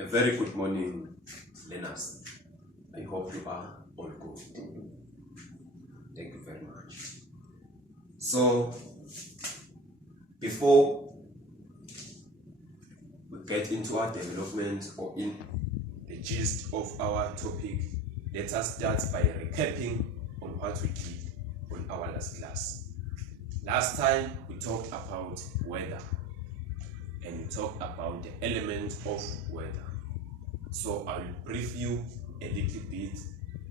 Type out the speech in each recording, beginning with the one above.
A very good morning, learners. I hope you are all good. Thank you very much. So, before we get into our development or in the gist of our topic, let us start by recapping on what we did on our last class. Last time we talked about weather and we talked about the element of weather. So I will brief you a little bit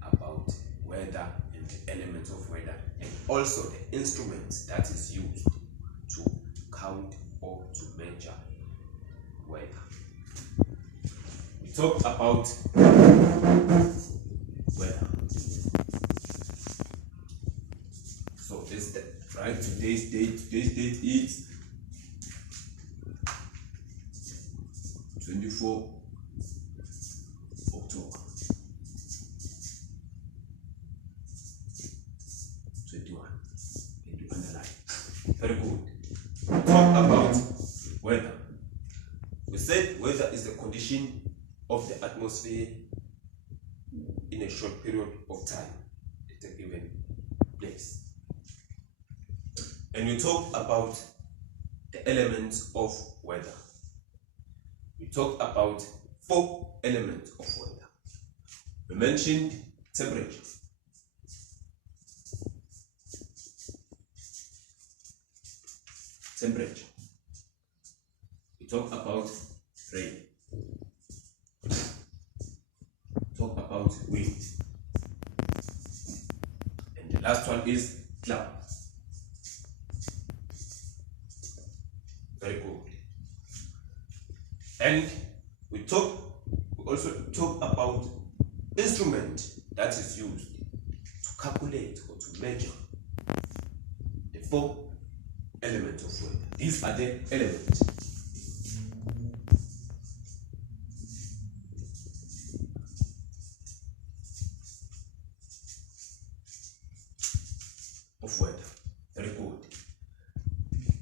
about weather and the elements of weather, and also the instrument that is used to count or to measure weather. We talked about weather. So this day, right? Today's date is 24 October 21. Can you underline? Very good. We talk about weather. We said weather is the condition of the atmosphere in a short period of time at a given place. And we talk about the elements of weather. We talked about 4 elements of weather. We mentioned temperature, we talk about rain, we talk about wind, and the last one is cloud. Very good. And we also talk about instrument that is used to calculate or to measure the 4 elements of weather. These are the elements. Of weather. Very good.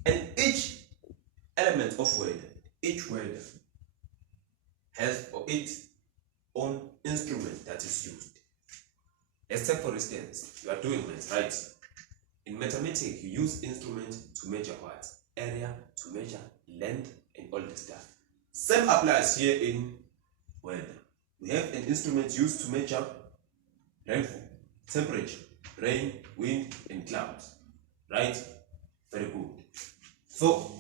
And each element of weather, each weather has its own instrument that is used. Let's take for instance, you are doing math, right? In mathematics, you use instrument to measure what? Area, to measure length, and all this stuff. Same applies here in weather. We have an instrument used to measure rainfall, temperature, rain, wind, and clouds. Right? Very good. So,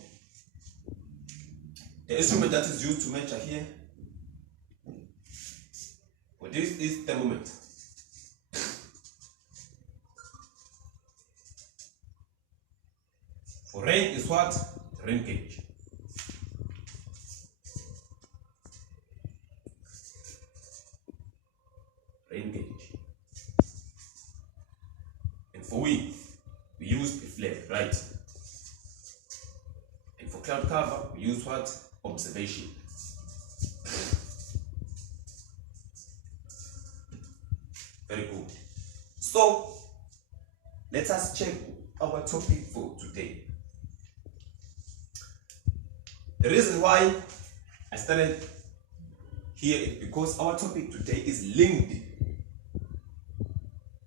the instrument that is used to measure here, well, this is thermometer. For rain is what? Rain gauge. Rain gauge. And for wind, we use a flare, right? And for cloud cover, we use what? Observation. Very good. So, let us check our topic for today. The reason why I started here is because our topic today is linked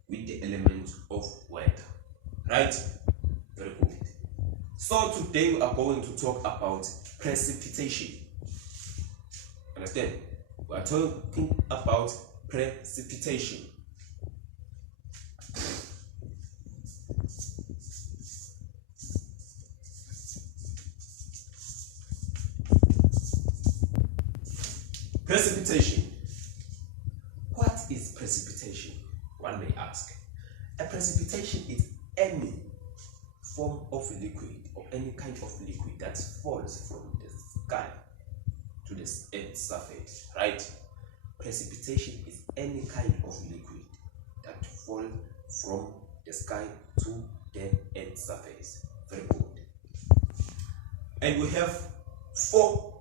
with the element of weather. Right? Very good. So today we are going to talk about precipitation. Understand? We are talking about precipitation. Precipitation. What is precipitation? One may ask. A precipitation is any form of liquid or any kind of liquid that falls from the sky to the earth's surface, right? Precipitation is any kind of liquid that falls from the sky to the earth's surface. Very good. And we have 4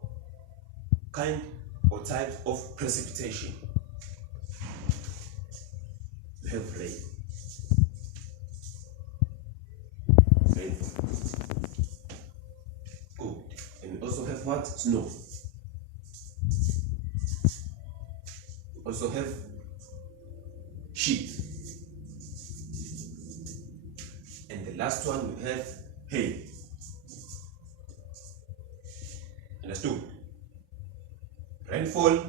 kinds or types of precipitation. We have rain. Rainfall. Good. And we also have what? Snow. also have sheet. And the last one we have hail. Understood? Rainfall,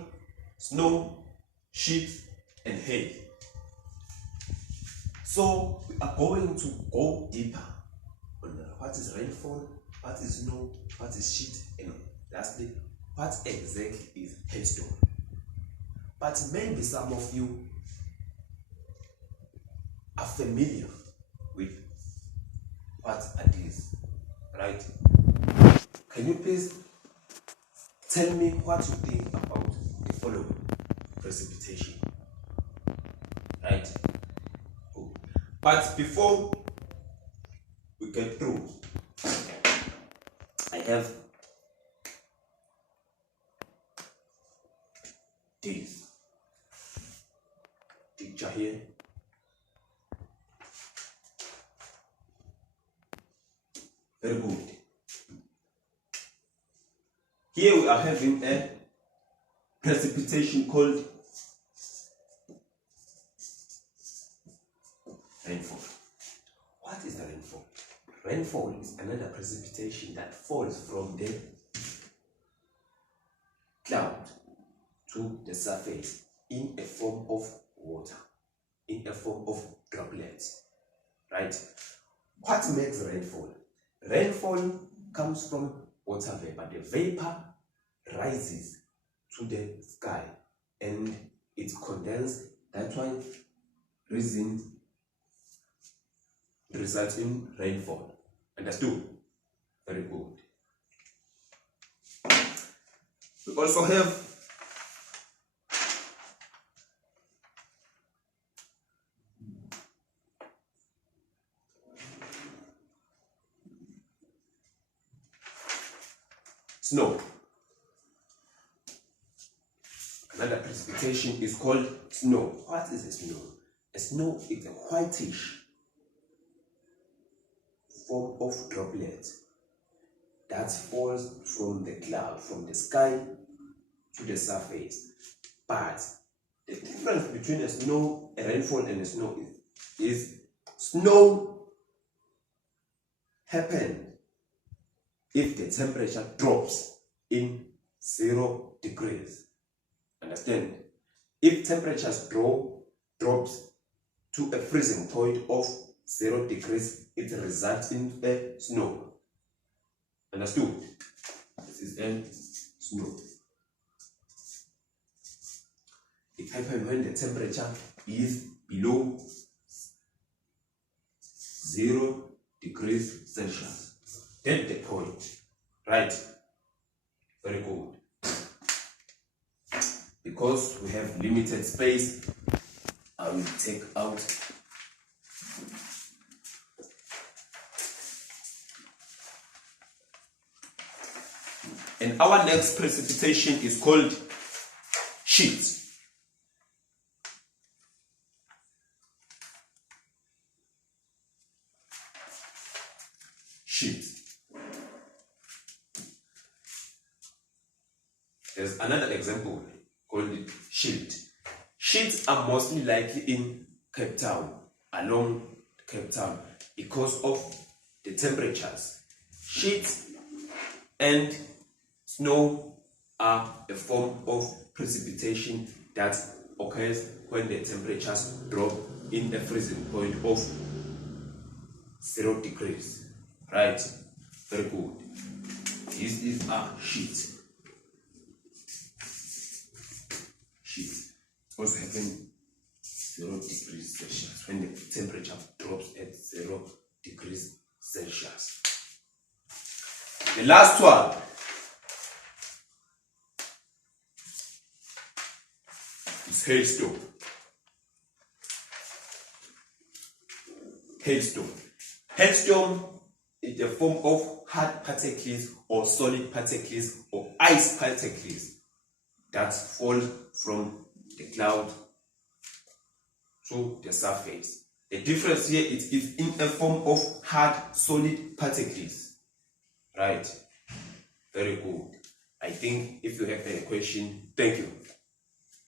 snow, sheet, and hail. So we are going to go deeper on what is rainfall, what is snow, what is sheet, and lastly, what exactly is hailstorm. But maybe some of you are familiar with what are these, right? Can you please tell me what you think about the following precipitation, right? Oh. But before we get through, I have this picture here. Very good. Here we are having a precipitation called rainfall. What is the rainfall? Rainfall is another precipitation that falls from the cloud to the surface in a form of water, in a form of droplets, right? What makes rainfall? Rainfall comes from water vapor. The vapor rises to the sky and it's condensed. That's why reason results in rainfall. Understood? Very good. We also have snow. Another precipitation is called snow. What is a snow? A snow is a whitish form of droplet that falls from the cloud, from the sky to the surface. But the difference between a rainfall and a snow is snow happens if the temperature drops in 0 degrees. Understand? If temperatures drops to a freezing point of 0 degrees, it results in a snow. Understood? This is a snow. It happens when the temperature is below 0 degrees Celsius. That's the point, right? Very good. Because we have limited space, I will take out and our next precipitation is called sheet. Sheet. There's another example called sheet. Sheets are mostly likely in Cape Town, along Cape Town, because of the temperatures. Sheets and snow are a form of precipitation that occurs when the temperatures drop in a freezing point of 0 degrees. Right? Very good. This is a sheet. Sheet. It also happens 0 degrees Celsius when the temperature drops at 0 degrees Celsius. The last one is hailstorm. Hailstorm. Hailstorm is a form of hard particles or solid particles or ice particles that fall from the cloud to the surface. The difference here is in a form of hard solid particles. Right? Very good. I think if you have any question, thank you.